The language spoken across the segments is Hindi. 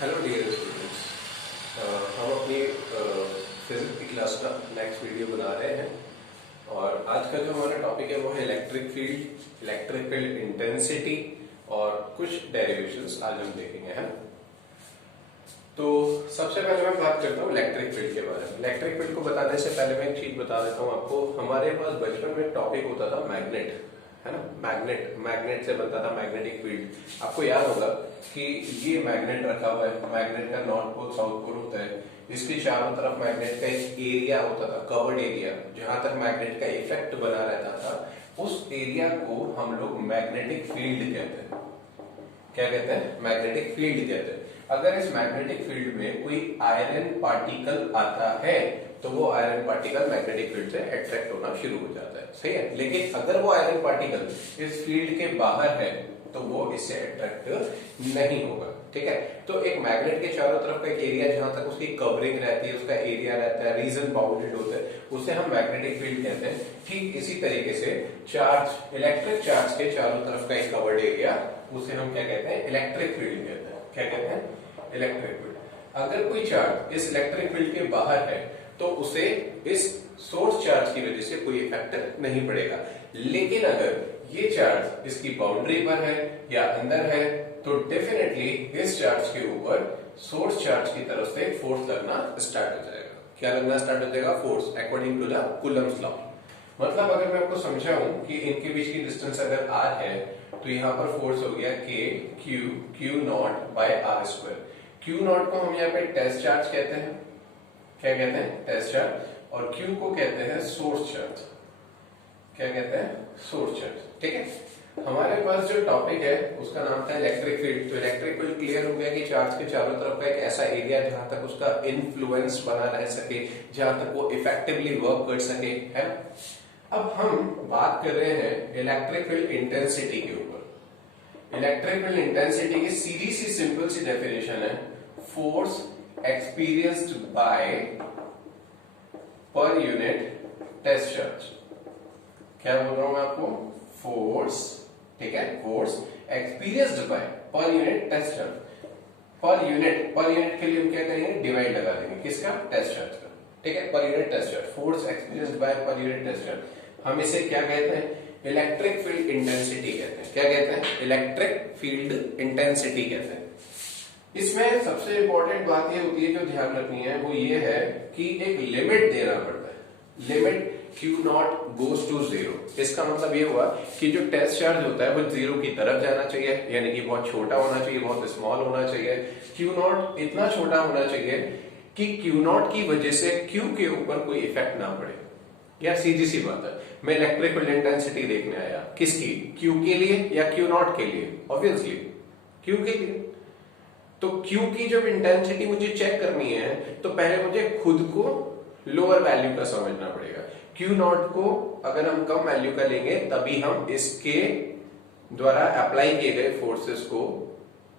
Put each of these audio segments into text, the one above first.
Hello dear students. हम अपनी फिजिक्स की क्लास का नेक्स्ट वीडियो बना रहे हैं और आज का जो हमारा टॉपिक है वो है इलेक्ट्रिक फील्ड इंटेंसिटी और कुछ डेरिवेशंस आज हम देखेंगे, है ना। तो सबसे पहले मैं बात करता हूँ इलेक्ट्रिक फील्ड के बारे में। इलेक्ट्रिक फील्ड को बताने से पहले मैं एक चीज बता देता हूँ आपको। हमारे पास बचपन में एक टॉपिक होता था मैग्नेट, है ना। मैग्नेट से बनता था मैग्नेटिक फील्ड। आपको याद होगा कि ये मैग्नेट रखा हुआ है, मैग्नेट का नॉर्थ पोल साउथ पोल होता है, इसके चारों तरफ मैग्नेट का एक एरिया होता था, कवर्ड एरिया, जहां तक मैग्नेट का इफेक्ट बना रहता था उस एरिया को हम लोग मैग्नेटिक फील्ड कहते हैं। क्या कहते हैं? मैग्नेटिक फील्ड कहते हैं। अगर इस मैग्नेटिक फील्ड में कोई आयरन पार्टिकल आता है तो वो आयरन पार्टिकल मैग्नेटिक फील्ड से अट्रैक्ट होना शुरू हो जाता है, सही है। लेकिन अगर वो आयरन पार्टिकल इस फील्ड के बाहर है तो वो इससे अट्रैक्ट नहीं होगा, ठीक है। तो एक मैग्नेट के चारों तरफ का एक एरिया जहां तक उसकी कवरिंग रहती है, उसका एरिया रहता है, रीजन बाउंडेड होता है, उसे हम मैग्नेटिक फील्ड कहते हैं। ठीक इसी तरीके से चार्ज, इलेक्ट्रिक चार्ज के चारों तरफ का एक कवर्ड एरिया, उसे हम क्या कहते हैं? इलेक्ट्रिक फील्ड कहते हैं। क्या कहते हैं? Electric field. अगर कोई चार्ज इस इलेक्ट्रिक फील्ड के बाहर है तो उसे इस सोर्स चार्ज की वजह से कोई इफेक्ट नहीं पड़ेगा। लेकिन अगर ये चार्ज इसकी बाउंड्री पर है या अंदर है तो डेफिनेटली इस चार्ज के ऊपर सोर्स चार्ज की तरफ से फोर्स लगना स्टार्ट हो जाएगा। क्या लगना स्टार्ट हो जाएगा? Force, according to the Coulomb's law. मतलब अगर मैं आपको समझाऊं कि इनके बीच की डिस्टेंस अगर r है तो यहाँ पर फोर्स हो गया k q not by r square. q not को हम यहाँ पे टेस्ट चार्ज कहते हैं। क्या कहते हैं? Test charge. और q को कहते हैं सोर्स चार्ज। क्या कहते हैं? सोर्स चार्ज, ठीक है। हमारे पास जो टॉपिक है उसका नाम था इलेक्ट्रिक फील्ड। तो इलेक्ट्रिक फील्ड क्लियर हो गया कि चार्ज के चारों तरफ का एक ऐसा एरिया जहां तक उसका इन्फ्लुएंस बना रह सके, जहां तक वो इफेक्टिवली वर्क कर सके, है। अब हम बात कर रहे हैं इलेक्ट्रिक फील्ड इंटेंसिटी के ऊपर। इलेक्ट्रिक फील्ड इंटेंसिटी की सीधी सी सिंपल सी डेफिनेशन है force experienced by per unit test charge. क्या बोल रहा हूं मैं आपको? फोर्स, ठीक है, force experienced by per unit test charge. Per unit के लिए हम क्या करेंगे? डिवाइड लगा देंगे। किसका? टेस्ट चार्ज का, ठीक है। Per unit test charge, force experienced by per unit test charge. हम इसे क्या कहते हैं? इलेक्ट्रिक फील्ड इंटेंसिटी कहते हैं। क्या कहते हैं? इलेक्ट्रिक फील्ड इंटेंसिटी कहते हैं। इसमें सबसे इंपॉर्टेंट बात ये होती है जो ध्यान रखनी है वो ये है कि एक लिमिट देना पड़ता है। Limit Q not goes to zero. इसका मतलब ये हुआ कि जो टेस्ट चार्ज होता है वो जीरो की तरफ जाना चाहिए, यानी कि बहुत छोटा होना चाहिए, बहुत स्मॉल होना चाहिए। Q नॉट इतना छोटा होना चाहिए कि Q नॉट की वजह से Q के ऊपर कोई इफेक्ट ना पड़े। या सीधी सी बात है, मैं इलेक्ट्रिक फील्ड इंटेंसिटी देखने आया, किसकी? Q के लिए या Q नॉट के लिए? ऑब्वियसली Q के लिए। तो Q की जब इंटेंसिटी मुझे चेक करनी है तो पहले मुझे खुद को लोअर वैल्यू का समझना पड़ेगा। Q नॉट को अगर हम कम वैल्यू का लेंगे तभी हम इसके द्वारा अप्लाई किए गए फोर्सेस को,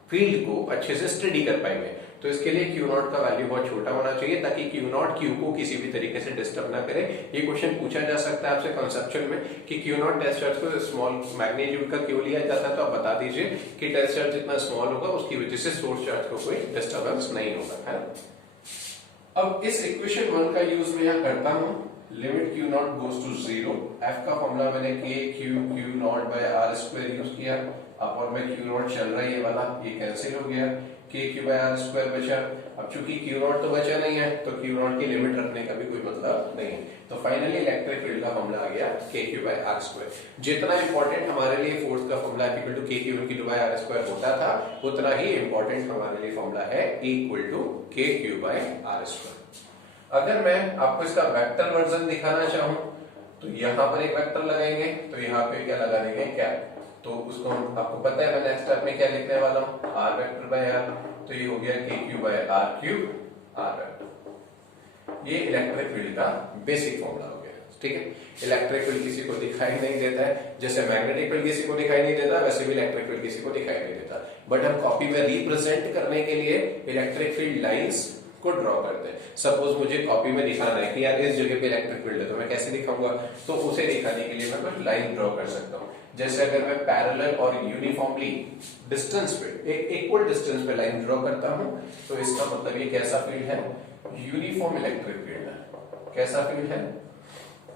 फील्ड को अच्छे से स्टडी कर पाएंगे। तो इसके लिए Q नॉट का वैल्यू बहुत छोटा होना चाहिए ताकि Q नॉट Q को किसी भी तरीके से डिस्टर्ब ना करे। ये क्वेश्चन पूछा जा सकता है आपसे कंसेप्चुअल में कि Q नॉट टेस्ट चार्ज को स्मॉल मैग्नीट्यूड का क्यों लिया जाता है, तो आप बता दीजिए कि टेस्ट चार्ज जितना स्मॉल होगा उसकी वजह से सोर्स चार्ज को कोई डिस्टर्बेंस नहीं होगा, है। अब इस इक्वेशन 1 का यूज मैं यहाँ करता हूँ। Limit Q not goes to zero. F का फॉर्मूला मैंने Q not by r square use किया। अब और में Q नॉट चल रहा है, ये वाला ये कैंसिल हो गया, Q बाय आर स्क्वायर बचा। अब चूंकि Q नॉट तो बचा नहीं है तो Q नॉट की लिमिट रखने का भी कोई मतलब नहीं है। तो फाइनली इलेक्ट्रिक फील्ड का फॉर्मूला आ गया Q बाय आर स्क्वायर। जितना इंपॉर्टेंट हमारे लिए फोर्स का formula equal to Q by r square होता था, उतना ही इंपॉर्टेंट हमारे लिए फॉर्मूला है equal to Q by r square. अगर मैं आपको इसका वेक्टर वर्जन दिखाना चाहूं तो यहां पर एक वेक्टर लगाएंगे, तो यहाँ पे क्या लगा देंगे? कैप। तो उसको आपको पता है मैं नेक्स्ट स्टेप में क्या लिखने वाला हूं? R vector by r. तो ये हो गया Q by r cube r vector. ये इलेक्ट्रिक फील्ड का बेसिक फॉर्मूला हो गया, ठीक है। इलेक्ट्रिक फील्ड किसी को दिखाई नहीं देता है, जैसे मैग्नेटिक फील्ड किसी को दिखाई नहीं देता वैसे भी इलेक्ट्रिक फील्ड किसी को दिखाई नहीं देता। बट हम कॉपी में रिप्रेजेंट करने के लिए इलेक्ट्रिक फील्ड लाइंस को ड्रॉ करते हैं। सपोज मुझे कॉपी में दिखाना है कि यार इस जगह पे इलेक्ट्रिक फील्ड है, तो मैं कैसे दिखाऊंगा? तो उसे दिखाने के लिए मैं कुछ लाइन ड्रॉ कर सकता हूँ। जैसे अगर मैं पैरेलल और यूनिफॉर्मली डिस्टेंस पे एक इक्वल डिस्टेंस पे लाइन ड्रॉ करता हूं तो इसका मतलब ये कैसा फील्ड है, यूनिफॉर्म इलेक्ट्रिक फील्ड है। कैसा फील्ड है,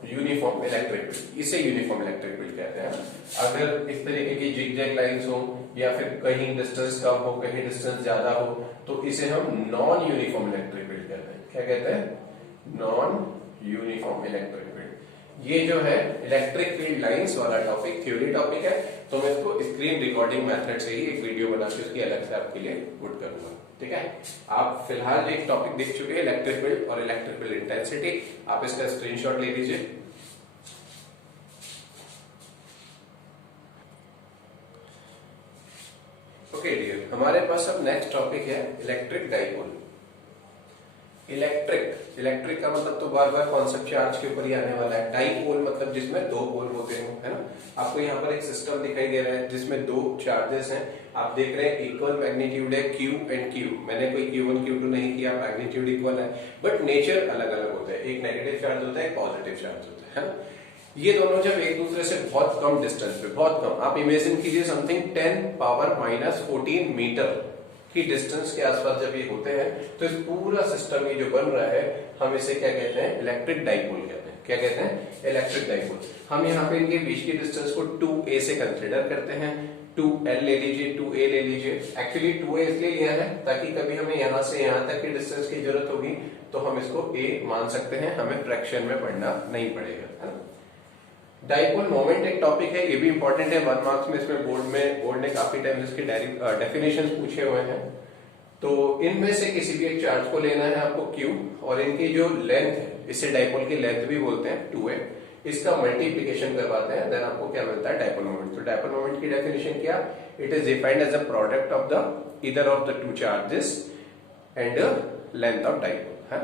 यूनिफॉर्म इलेक्ट्रिक फील्ड, इसे यूनिफॉर्म इलेक्ट्रिक फील्ड कहते हैं। अगर इस तरीके की जिगजैग लाइंस हो या फिर कहीं डिस्टेंस कम हो कहीं डिस्टेंस ज्यादा हो तो इसे हम नॉन यूनिफॉर्म इलेक्ट्रिक फील्ड कहते हैं। क्या कहते हैं, नॉन यूनिफॉर्म इलेक्ट्रिक फील्ड। ये जो है इलेक्ट्रिक फील्ड लाइंस वाला टॉपिक थ्योरी टॉपिक है, तो मैं इसको स्क्रीन रिकॉर्डिंग मेथड से ही एक वीडियो बना के उसकी अलग से आपके लिए पुट करूंगा। ठीक है, आप फिलहाल एक टॉपिक देख चुके हैं इलेक्ट्रिक फील्ड और इलेक्ट्रिक फील्ड इंटेंसिटी, आप इसका स्क्रीनशॉट ले लीजिए। ओके डियर, हमारे पास अब नेक्स्ट टॉपिक है इलेक्ट्रिक डाइपोल। इलेक्ट्रिक का मतलब तो बार बार कॉन्सेप्ट चार्ज के ऊपर ही आने वाला है। डाइपोल मतलब जिसमें दो पोल होते हैं, है ना। आपको यहाँ पर एक सिस्टम दिखाई दे रहा है जिसमें दो चार्जेस हैं, आप देख रहे हैं इक्वल मैग्नीट्यूड है Q एंड Q। मैंने कोई Q1 Q2 नहीं किया, मैग्नीट्यूड इक्वल है बट नेचर अलग अलग होता है। एक नेगेटिव चार्ज होता है, एक पॉजिटिव चार्ज होता है ना। ये दोनों जब एक दूसरे से बहुत कम डिस्टेंस पे, बहुत कम, आप इमेजिन कीजिए समथिंग 10⁻⁻14 मीटर की डिस्टेंस के आसपास जब ये होते हैं तो इस पूरा सिस्टम ये जो बन रहा है हम इसे क्या कहते हैं, इलेक्ट्रिक डाइपोल कहते हैं। क्या कहते हैं, इलेक्ट्रिक डाइपोल। हम यहाँ पे इनके बीच की डिस्टेंस को 2a से कंसिडर करते हैं। 2l ले लीजिए, 2a ले लीजिए। एक्चुअली 2a इसलिए लिया है ताकि कभी हमें यहाँ से यहाँ तक की डिस्टेंस की जरूरत होगी तो हम इसको a मान सकते हैं, हमें फ्रैक्शन में पढ़ना नहीं पड़ेगा, है ना। डाइपोल मोमेंट एक टॉपिक है, ये भी इंपॉर्टेंट है 1 मार्क्स में। इसमें बोर्ड ने काफी टाइम इसके डेफिनेशंस पूछे हुए हैं। तो इनमें से किसी भी एक चार्ज को लेना है आपको Q, और इनकी जो लेंथ है, इसे डाइपोल की लेंथ भी बोलते हैं 2a, इसका मल्टीप्लीकेशन करवाते हैं, देन आपको क्या मिलता है, डाइपोल मोमेंट। तो डाइपोल मोमेंट की डेफिनेशन क्या, it is defined as a product of the either of the two charges and length of dipole, है।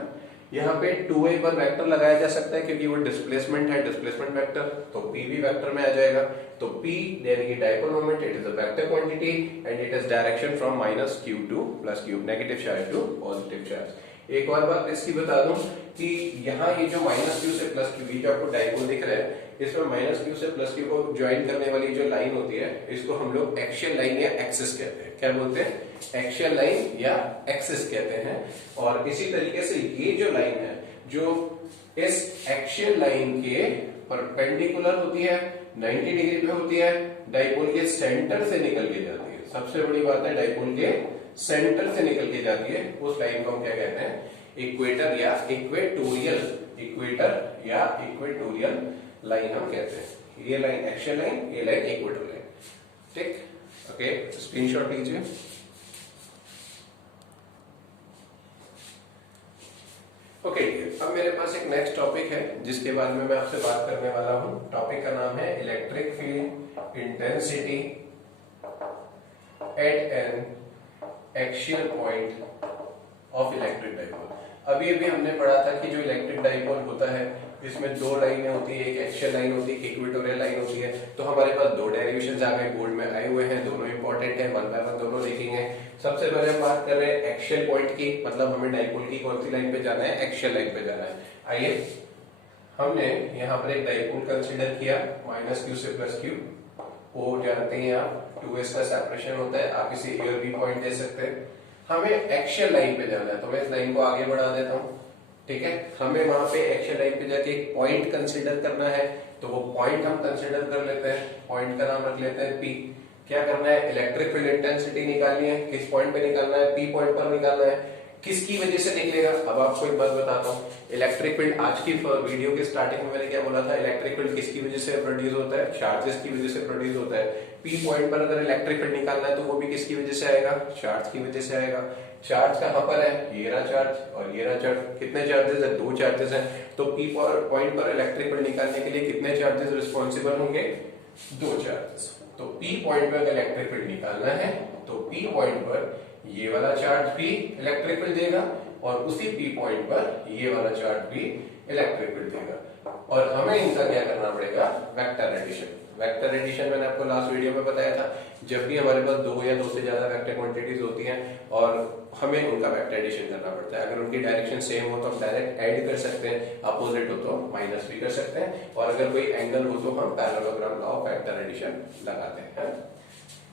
यहाँ पे 2a पर वेक्टर लगाया जा सकता है क्योंकि वो डिस्प्लेसमेंट है, डिस्प्लेसमेंट वेक्टर, तो p भी वेक्टर में आ जाएगा। तो p यानी कि डाइपोल मोमेंट, it is a vector quantity and it is direction from -q to +q, negative charge to positive charge. एक और बात इसकी बता दूं कि यहाँ ये जो -q से +q, ये जो आपको डाइपोल दिख रहा है, इसमें -q से +q को ज्वाइन करने वाली जो लाइन होती है इसको हम लोग एक्सियल लाइन या एक्सिस कहते हैं। क्या बोलते हैं, एक्सियल लाइन या एक्सिस कहते हैं। और इसी तरीके से ये जो लाइन है जो इस एक्सियल लाइन के परपेंडिकुलर होती है, 90 डिग्री पे होती है, डाइपोल के सेंटर से निकल के जाती है। सबसे बड़ी बात है, डाइपोल के सेंटर से निकल के जाती है, उस लाइन को हम क्या कहते हैं, इक्वेटर या इक्वेटोरियल, इक्वेटर या इक्वेटोरियल लाइन हम कहते हैं। ये लाइन एक्सियल लाइन, ये लाइन इक्वेटर लाइन। ठीक, ओके, स्क्रीनशॉट लीजिए। ओके, अब मेरे पास एक नेक्स्ट टॉपिक है जिसके बारे में मैं आपसे बात करने वाला हूं। टॉपिक का नाम है electric field intensity at N axial point of electric dipole. अभी अभी हमने पढ़ा था कि जो इलेक्ट्रिक डाइपोल होता है इसमें दो लाइनें होती है, एक एक्सियल लाइन होती है, इक्वेटोरियल लाइन होती है। तो हमारे पास दो डेरिवेशंस आ गए, बोर्ड में आए हुए हैं, दोनों इंपॉर्टेंट है, 1 बाय 1 दोनों देखेंगे। सबसे पहले हम बात कर रहे हैं एक्सियल पॉइंट की, मतलब हमें डाइपोल की कौन सी लाइन पे जाना है, एक्सियल लाइन पे जाना है। आइए, हमने यहाँ पर एक डाइपोल कंसिडर किया -q से +q, वो जानते हैं आप 2s का सेपरेशन होता है, आप इसे A और B पॉइंट दे सकते हैं। हमें एक्सियल लाइन पे जाना है तो मैं इस लाइन को आगे बढ़ा देता हूँ। ठीक है, हमें वहां पे एक्सियल लाइन पे जाके एक पॉइंट कंसीडर करना है, तो वो पॉइंट हम कंसीडर कर लेते हैं, पॉइंट का नाम रख लेते हैं P। क्या करना है, इलेक्ट्रिक फील्ड इंटेंसिटी निकालनी है, किस पॉइंट पे निकालना है, P पॉइंट पर निकालना है। किसकी वजह से निकलेगा, अब आपको एक बात बताता हूँ। इलेक्ट्रिक फील्ड, आज की वीडियो के स्टार्टिंग में मैंने क्या बोला था, इलेक्ट्रिक फील्ड किसकी वजह से प्रोड्यूस होता है, चार्जेस की वजह से प्रोड्यूस होता है। P पॉइंट पर अगर इलेक्ट्रिक फील्ड निकालना है तो वो भी किसकी वजह से आएगा, चार्ज की वजह से आएगा। चार्ज कहां पर है, ये रहा चार्ज और ये रहा चार्ज। कितने चार्जेस है, 2 चार्जेस हैं। तो P पॉइंट पर इलेक्ट्रिक फील्ड निकालने के लिए कितने चार्जेस रिस्पॉन्सिबल होंगे, 2 चार्जेस। तो P पॉइंट पर इलेक्ट्रिक फील्ड निकालना है तो P पॉइंट पर ये वाला चार्ज भी इलेक्ट्रिक फील्ड देगा और उसी P पॉइंट पर ये वाला चार्ज भी इलेक्ट्रिक फील्ड देगा। और हमें इनका क्या करना पड़ेगा, वेक्टर एडिशन। वेक्टर एडिशन मैंने आपको लास्ट वीडियो में बताया था जब भी हमारे पास दो या दो से ज्यादा वेक्टर क्वांटिटीज होती हैं और हमें उनका वेक्टर एडिशन करना पड़ता है, अगर उनकी डायरेक्शन सेम हो तो हम डायरेक्ट ऐड कर सकते हैं, अपोजिट हो तो माइनस भी कर सकते हैं, और अगर कोई एंगल हो तो हम parallelogram law of vector addition लगाते हैं।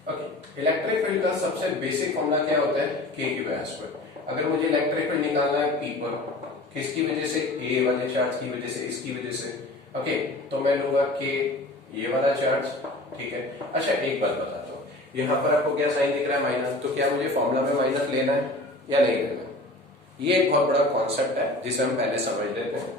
ओके, इलेक्ट्रिक फील्ड का सबसे बेसिक फॉर्मूला क्या होता है? K Q bye square. अगर मुझे इलेक्ट्रिक फील्ड निकालना है पी पर, किसकी वजह से? ए वाले चार्ज की वजह से, इसकी वजह से। ओके, तो मैं लूंगा के ये वाला चार्ज, ठीक है। अच्छा एक बात बताता हूँ, यहाँ पर आपको क्या साइन दिख रहा है? माइनस। तो क्या मुझे फॉर्मूला में माइनस लेना है या नहीं लेना? ये एक बहुत बड़ा कॉन्सेप्ट है जिसे हम पहले समझ लेते हैं।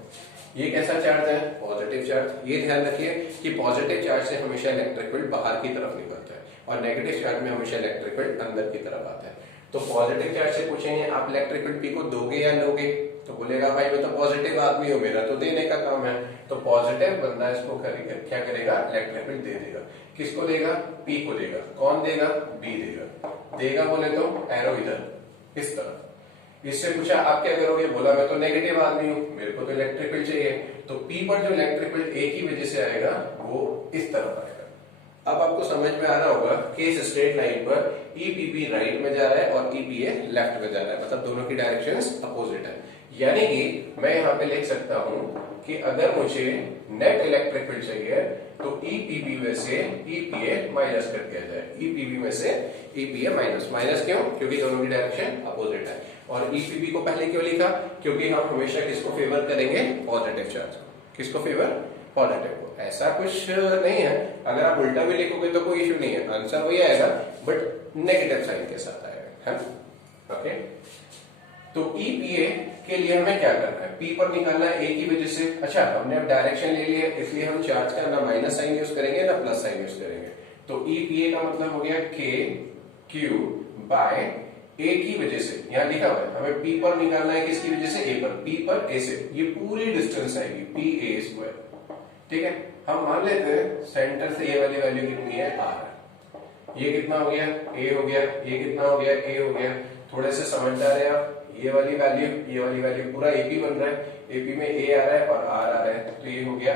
ये कैसा चार्ज है? Positive charge. ये ध्यान रखिए कि पॉजिटिव चार्ज से हमेशा इलेक्ट्रिक फील्ड बाहर की तरफ निकलता है और नेगेटिव चार्ज में हमेशा इलेक्ट्रिक फील्ड अंदर की तरफ आता है। तो पॉजिटिव चार्ज से पूछेंगे आप इलेक्ट्रिक फील्ड पी को दोगे या लोगे? तो बोलेगा भाई मैं तो पॉजिटिव आदमी हूं, मेरा तो देने का काम है। तो पॉजिटिव बंदा इसको क्या करेगा? इलेक्ट्रिक फील्ड दे देगा। किसको देगा? पी को देगा। कौन देगा? बी देगा। देगा बोले तो एरो इधर इस तरफ। इससे पूछा आप क्या करोगे? बोला मैं तो नेगेटिव आदमी हूं, मेरे को तो इलेक्ट्रिक फील्ड चाहिए। तो पी पर जो इलेक्ट्रिक फील्ड ए की वजह से आएगा वो इस तरफ आएगा। अब आपको समझ में आ रहा होगा कि इस स्ट्रेट लाइन पर ईपीबी राइट में जा रहा है और ईपीए लेफ्ट में जा रहा है, मतलब दोनों की डायरेक्शंस अपोजिट है। यानी कि मैं यहाँ पे लिख सकता हूं कि अगर मुझे नेट इलेक्ट्रिक फील्ड चाहिए तो ईपीबी में से ईपीए माइनस कर दिया जाए। ईपीबी में से ईपीए माइनस। माइनस क्यों? क्योंकि दोनों की डायरेक्शन अपोजिट है। और ईपीबी को पहले क्यों लिखा? क्योंकि हम हमेशा किसको फेवर करेंगे? पॉजिटिव चार्ज को। किसको फेवर? पॉजिटिव को। ऐसा कुछ नहीं है, अगर आप उल्टा भी लिखोगे तो कोई इश्यू नहीं है, आंसर वही आएगा बट नेगेटिव साइन के साथ आएगा, है? ओके, तो ईपीए के लिए हमें क्या करना है? पी पर निकालना है ए की वजह से। अच्छा, हमने अब डायरेक्शन ले लिया, इसलिए हम चार्ज का ना माइनस साइन यूज करेंगे ना प्लस साइन यूज करेंगे। तो ईपीए का मतलब हो गया के क्यू बाय ए की वजह से। यहाँ लिखा हुआ है हमें पी पर निकालना है, किसकी वजह से? ए पर। पी पर ए से ये पूरी डिस्टेंस आएगी पी ए स्क्वायर, ठीक है। हम मान लेते हैं सेंटर से ये वाली वैल्यू कितनी है? आर। ये कितना हो गया? ए हो गया। ये कितना हो गया? ए हो गया। थोड़े से समझदार है आप, ये वाली वैल्यू पूरा एपी बन रहा है, एपी में ए आ रहा है और आर आ रहा है, तो ये हो गया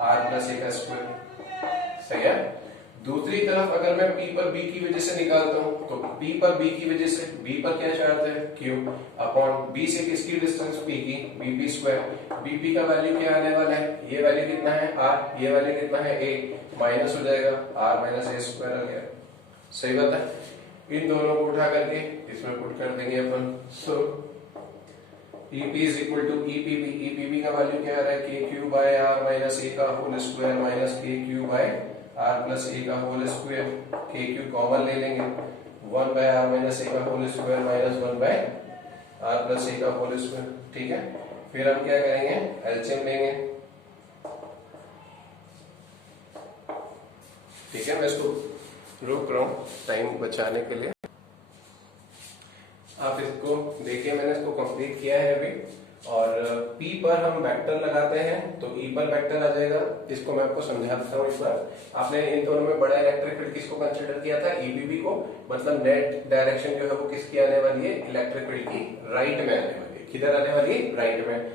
आर प्लस ए का स्क्वायर। सही है। दूसरी तरफ अगर मैं पी पर बी की वजह से निकालता हूं तो पी पर बी की वजह से, बी पर क्या चार्ज है? क्यू अपॉन बी से किसकी डिस्टेंस? पी की, बीपी स्क्वायर। बीपी का वैल्यू क्या आने वाला है? ये वैल्यू कितना है? आर। ये वैल्यू कितना है? ए। माइनस हो जाएगा, आर माइनस ए स्क्वायर आ गया। सही बात है। इन दोनों को उठा करके इसमें पुट कर देंगे अपन। So EP is equal to EPB। EPB का वैल्यू क्या आ रहा है? K Q by R minus A का whole square minus K Q by R plus A का whole square. K Q common ले लेंगे, 1 बाय आर माइनस ए का whole square minus 1 by R plus A का होल स्क्वायर, ठीक है। फिर हम क्या करेंगे? एलसीएम लेंगे, ठीक है। मैं इसको रोक रहा हूँ टाइम बचाने के लिए। आप इसको देखिए, मैंने इसको कंप्लीट किया है अभी। और P पर हम वेक्टर लगाते हैं तो E पर वेक्टर आ जाएगा। इसको मैं आपको समझाता हूँ इस बार। आपने इन दोनों में बड़ा इलेक्ट्रिक फील्ड किसको कंसीडर किया था? EPB को। मतलब नेट डायरेक्शन जो है वो किसकी आने वाली है? इलेक्ट्रिक फील्ड की राइट में आने वाली है। किधर आने वाली है? राइट में।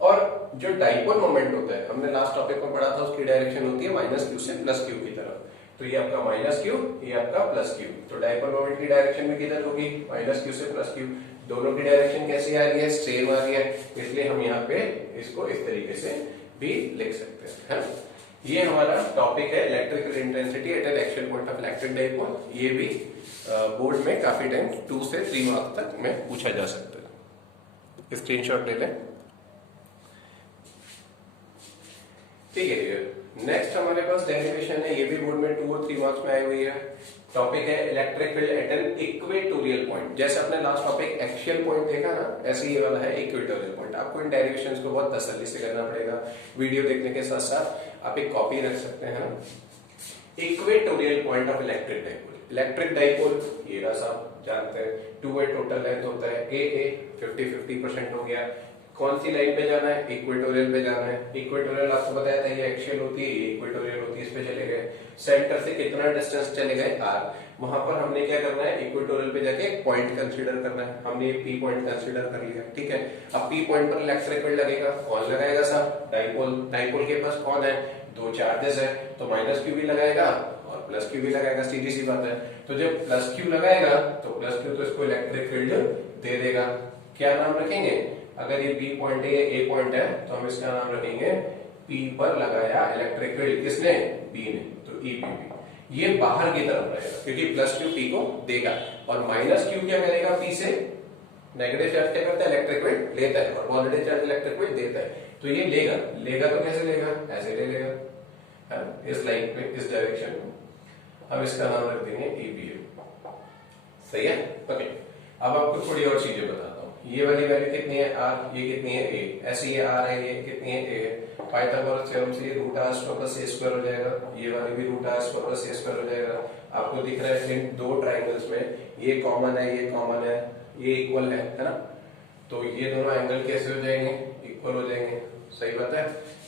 और जो डाइपोल मोमेंट होता है, हमने लास्ट टॉपिक में पढ़ा था, उसकी डायरेक्शन होती है माइनस क्यू से प्लस क्यू की तरफ। तो ये आपका माइनस क्यू, ये आपका प्लस क्यू। तो डाइपोल मोमेंट की डायरेक्शन में किधर होगी? माइनस क्यू से प्लस क्यू। दोनों की डायरेक्शन कैसी आ रही है? सेम आ रही है, इसलिए हम यहाँ पे इसको इस तरीके से भी लिख सकते हैं, है? ये हमारा टॉपिक है electrical intensity at an actual point of electric dipole. ये भी बोर्ड में काफी टाइम 2 से 3 मार्क्स तक में पूछा जा सकता है। स्क्रीनशॉट ले लें, ठीक है। नेक्स्ट हमारे पास डेरिवेशन है, ये भी बोर्ड में 2 और 3 मार्क्स में आई हुई है। टॉपिक है electric field at an equatorial point. जैसे आपने लास्ट टॉपिक एक्सियल पॉइंट देखा ना, ऐसे ये वाला है इक्वेटोरियल पॉइंट। आपको इन डेरिवेशंस को बहुत तसल्ली से करना पड़ेगा। वीडियो देखने के साथ साथ आप एक कॉपी रख सकते हैं। Equatorial point of electric dipole. Electric dipole ये रहा, आप जानते हैं 2a टोटल लेंथ होता है। a 50-50% हो गया। कौन सी लाइन पे जाना है? इक्वेटोरियल पे जाना है। इक्वेटोरियल आपको बताया था ये एक्सियल होती है, ये इक्वेटोरियल होती है, इस पे चले गए। सेंटर से कितना डिस्टेंस चले गए? r। वहां पर हमने क्या करना है? इक्वेटोरियल पे जाके एक पॉइंट कंसीडर करना है। हमने ये p पॉइंट कंसीडर कर लिया, ठीक है। अब p पॉइंट पर इलेक्ट्रिक फील्ड लगेगा। कौन लगाएगा साहब? डाइपोल। डाइपोल के पास कौन है? 2 चार्जेस है, तो माइनस क्यू भी लगाएगा और प्लस क्यू भी लगाएगा, सीधी सी बात है। तो जब प्लस क्यू लगाएगा तो प्लस क्यू तो इसको इलेक्ट्रिक फील्ड दे देगा। क्या नाम रखेंगे, अगर ये बी पॉइंट है, ए पॉइंट है, तो हम इसका नाम रखेंगे पी पर लगाया इलेक्ट्रिक फील्ड, किसने, बी ने, तो ईपीबी। ये बाहर की तरफ रहेगा क्योंकि प्लस क्यू पी को देगा, और माइनस क्यू क्या करेगा, पी से नेगेटिव चार्ज क्या करता है, इलेक्ट्रिक फील्ड लेता है, और पॉजिटिव चार्ज इलेक्ट्रिक फील्ड देता है। तो ये लेगा तो कैसे लेगा, ऐसे ले लेगा, इस लाइन पे, इस डायरेक्शन में। हम इसका नाम रख देंगे ईपीए। सही है, ओके। अब आपको थोड़ी और चीजें बताता हूँ। ये वाली वैल्यू कितनी है, आर, ये कितनी है, ए, ऐसे ये आर है, ये कितनी है, ए है। पाइथागोरस थ्योरम से ये root r square plus a square हो जाएगा, ये वाली भी root r square plus a square हो जाएगा। आपको दिख रहा है इन दो ट्राइंगल्स में ये कॉमन है, ये कॉमन है, ये इक्वल है ना, तो ये दोनों एंगल कैसे हो जाएंगे, इक्वल हो जाएंगे। सही बात है,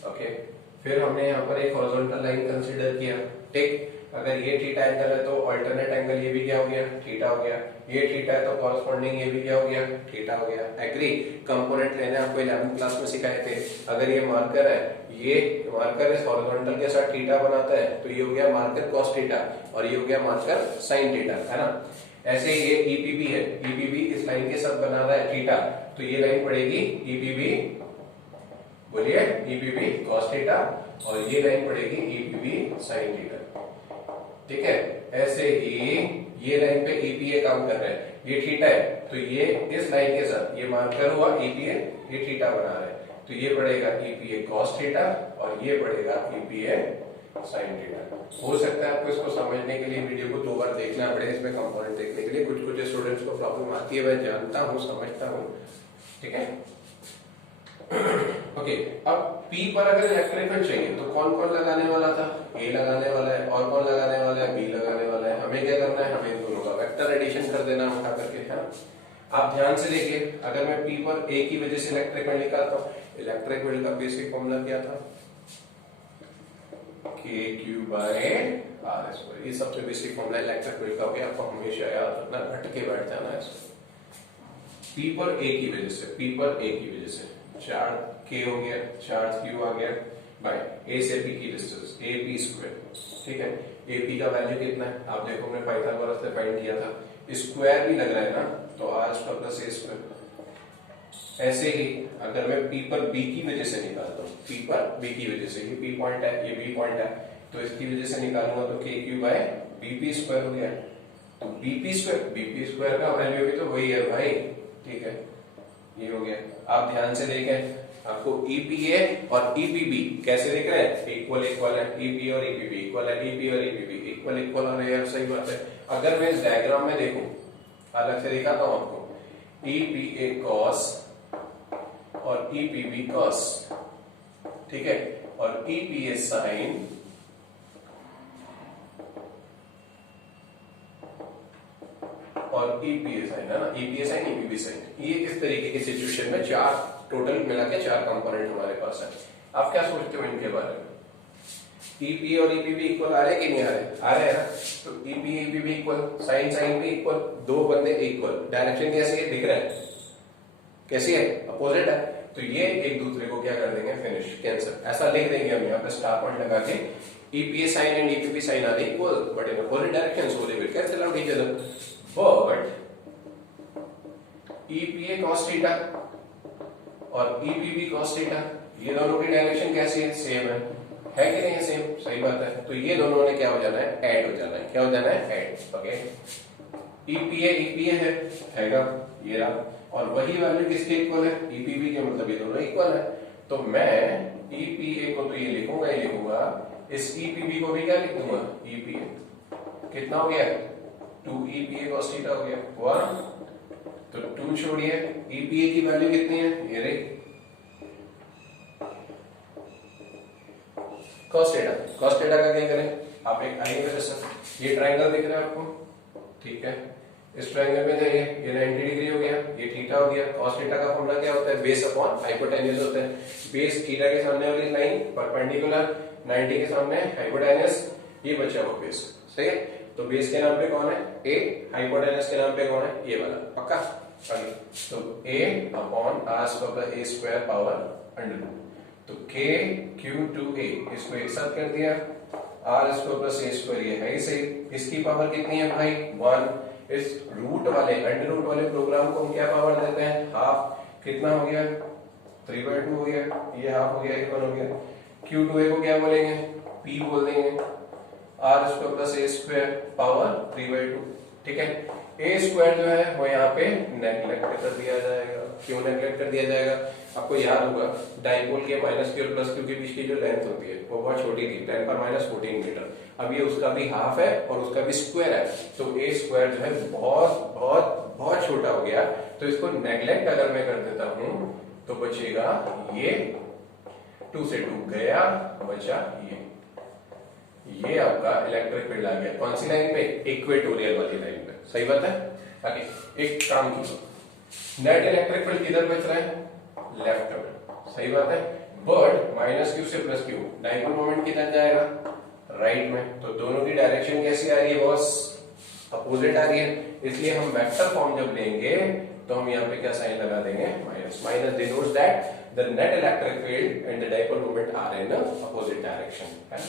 ओके। फिर हमने यहाँ पर एक हॉरिजॉन्टल लाइन कंसीडर किया, ठीक। अगर ये थीटा एंगल है तो अल्टरनेट एंगल ये भी क्या हो गया, थीटा हो गया। ये थीटा है तो कॉरस्पॉन्डिंग ये भी क्या हो गया, थीटा हो गया। एग्री। कंपोनेंट लेने आपको 11th क्लास में सिखाए थे। अगर ये मार्कर है, ये मार्कर इस हॉरिजॉन्टल के साथ थीटा बनाता है, तो ये हो गया मार्कर कॉस थीटा, और ये हो गया मार्कर साइन थीटा, है ना। ऐसे ये ईपीबी है, ईपीबी इस लाइन के साथ बना रहा है थीटा, तो ये लाइन पड़ेगी ईपीबी, बोलिए, ईपीबी कॉस थीटा, और ये लाइन पड़ेगी ईपीबी साइन थीटा, ठीक है। ऐसे ही ये लाइन पे ईपीए काम कर रहा है, ये थीटा है, तो ये इस लाइन के साथ ये मार्कर हुआ ईपीए, ये थीटा बना रहा है, तो ये पड़ेगा ईपीए कॉस थीटा, और ये पड़ेगा ईपीए साइन थीटा। हो सकता है आपको इसको समझने के लिए वीडियो को 2 बार देखना पड़े, इसमें कंपोनेंट देखने के लिए। कुछ कुछ स्टूडेंट्स को प्रॉब्लम आती है, मैं जानता हूँ, समझता हूँ, ठीक है। ओके, अब P पर अगर इलेक्ट्रिक फील्ड चाहिए तो कौन कौन लगाने वाला था, A लगाने वाला है, और कौन लगाने वाला है, B लगाने वाला है। हमें क्या करना है, हमें इन दोनों का वेक्टर एडिशन कर देना उठा करके, है। आप ध्यान से देखिए, अगर मैं P पर A की वजह से इलेक्ट्रिक फील्ड निकालता हूँ, इलेक्ट्रिक फील्ड का बेसिक फॉर्मूला क्या था, KQ बाय R स्क्वायर। ये सबसे बेसिक फॉर्मूला इलेक्ट्रिक फील्ड का हो गया, आपको हमेशा याद रखना, घट के बैठ जाना है इसको। P पर A की वजह से, P पर A की वजह से चार्ज K हो गया, चार्ज Q आ गया, बाय A से P की डिस्टेंस AP स्क्वायर, ठीक है। AP का वैल्यू कितना है, आप देखो हमने पाइथागोरस से फाइंड किया था, स्क्वायर भी लग रहा है ना, तो R square plus A square. ऐसे ही अगर मैं P पर B की वजह से निकालता हूँ, P पर B की वजह से, ये P पॉइंट है, ये B पॉइंट है, तो इसकी वजह से निकालूंगा तो KQ बाय BP स्क्वायर हो गया। तो BP स्क्वायर का वैल्यू भी तो वही है भाई, ठीक है, ये हो गया। आप ध्यान से देखें, आपको ईपीए और ईपीबी कैसे दिख रहे हैं, इक्वल इक्वल है, ईपी और ईपीबी इक्वल है, ईपी और ईपीबी इक्वल इक्वल आ रहे हैं, सही बात है। अगर मैं इस डायग्राम में देखूं, अलग से दिखाता हूं आपको, ईपीए कॉस और ईपीबी कॉस, ठीक है, और ईपीए साइन और ईपीए साइन, है ना, ईपीए साइन ईपीबी साइन, ये इस तरीके की सिचुएशन में चार टोटल मिला के 4 कंपोनेंट हमारे पास है। आप क्या सोचते हो इनके बारे में, ईपीए और ईपीबी इक्वल आ रहे कि नहीं आ रहे, आ रहे हैं ना। तो EPA EPB equal, sign sign भी इक्वल, दो बंदे इक्वल, डायरेक्शन कैसी है, दिख रहा है, कैसी है, अपोजिट है, तो ये एक दूसरे को क्या कर देंगे, फिनिश, कैंसिल, ऐसा लिख देंगे हम यहाँ पे स्टार पॉइंट लगा के, EPA sine and EPB sine are equal but in opposite direction, so they will cancel out each other. But EPA cos theta और ईपीबी cos थीटा, ये दोनों की डायरेक्शन कैसी है, सेम है कि नहीं है, सेम, सही बात है। तो ये दोनों ने क्या हो जाना है, ऐड हो जाना है, क्या हो जाना है, ऐड, ओके। ईपीए ईपीए हैगा, ये रहा, और वही वैल्यू किसके इक्वल है, ईपीबी के, मतलब ये दोनों इक्वल है। तो मैं ईपीए को तो ये लिखूंगा ही लिखूंगा, इस ईपीबी को भी क्या लिख दूंगा, ईपीए, कितना हो गया, 2 ईपीए cos थीटा हो गया, 1, तो 2 छोड़िए, ईपीए की वैल्यू कितनी है, ये रही cos थीटा का क्या करें, आप एक आइए जैसा, ये ट्राइंगल दिख रहा है आपको, ठीक है, इस ट्राइंगल में देखिए ये 90 डिग्री हो गया, ये थीटा हो गया। cos थीटा का फॉर्मूला क्या होता है, बेस अपॉन हाइपोटेन्यूज होता है। बेस थीटा के सामने वाली लाइन परपेंडिकुलर, 90 के सामने हाइपोटेन्यूज, ये बचा हुआ बेस, सही है। तो बेस के नाम पे कौन है, a, हाइपोटेन्यूज के नाम पे कौन है, ये वाला, पक्का, आगे। तो a upon r square plus a square power under root, तो k q 2a, इसको एक साथ कर दिया, r square plus a square, ये है ही सही। इसकी पावर कितनी है भाई 1। इस रूट वाले अंडर रूट वाले प्रोग्राम को हम क्या पावर देते हैं हाफ। कितना हो गया 3/2 हो गया, ये हाफ हो गया, ये 1 हो गया। Q2A को क्या बोलेंगे P बोल देंगे, r square plus a square power 3/2। ठीक है, ए स्क्वायर जो है वो यहाँ पे नेग्लेक्ट कर दिया जाएगा। क्यों नेग्लेक्ट कर दिया जाएगा, आपको याद होगा डाइपोल के माइनस क्यू और प्लस क्यू के बीच की जो लेंथ होती है वो बहुत छोटी थी, 10⁻14 मीटर। अब ये उसका भी हाफ है और उसका भी स्क्वायर है, तो ए स्क्वायर जो है बहुत बहुत बहुत छोटा हो गया। तो इसको नेग्लेक्ट अगर मैं कर देता हूं तो बचेगा ये, 2 से 2 गया, बचा ये आपका इलेक्ट्रिक फील्ड आ गया। कौन सी लाइन पे, इक्वेटोरियल वाली लाइन पे। सही बात है। आगे एक काम कीजिए, नेट इलेक्ट्रिक फील्ड किधर बच रहा है लेफ्ट में। सही बात है, बट माइनस क्यू से प्लस क्यू डाइपोल मोमेंट किधर जाएगा राइट में। तो दोनों की डायरेक्शन कैसी आ रही है बॉस, अपोजिट आ रही है। इसलिए हम वेक्टर फॉर्म जब लेंगे तो हम यहाँ पे क्या साइन लगा देंगे minus. Minus denotes that the net electric field and the dipole moment are in opposite direction है।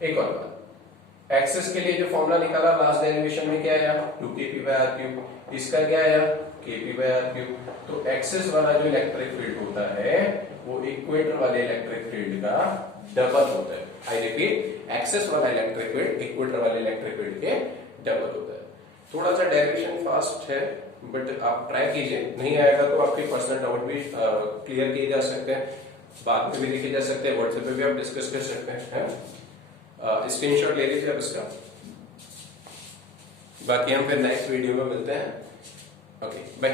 एक और बात, एक्सिस के लिए जो फॉर्मूला निकाला लास्ट डेरिवेशन में क्या आया 2kp/r³, इसका क्या आया kp/r³। तो एक्सिस वाला जो इलेक्ट्रिक फील्ड होता है वो इक्वेटर वाले इलेक्ट्रिक फील्ड का डबल होता है। आई रिपीट, एक्सिस वाला इलेक्ट्रिक फील्ड इक्वेटर वाले इलेक्ट्रिक फील्ड के डबल होता है। थोड़ा सा डेरिवेशन फास्ट है बट आप ट्राई कीजिए, नहीं आएगा तो आपके पर्सनल डाउट भी क्लियर किए जा सकते हैं, बाद में भी लिखे जा सकते हैं, व्हाट्सएप पे भी आप डिस्कस कर सकते हैं। स्क्रीनशॉट ले लीजिए आप इसका। बाकी हम फिर नेक्स्ट वीडियो में मिलते हैं। Okay bye.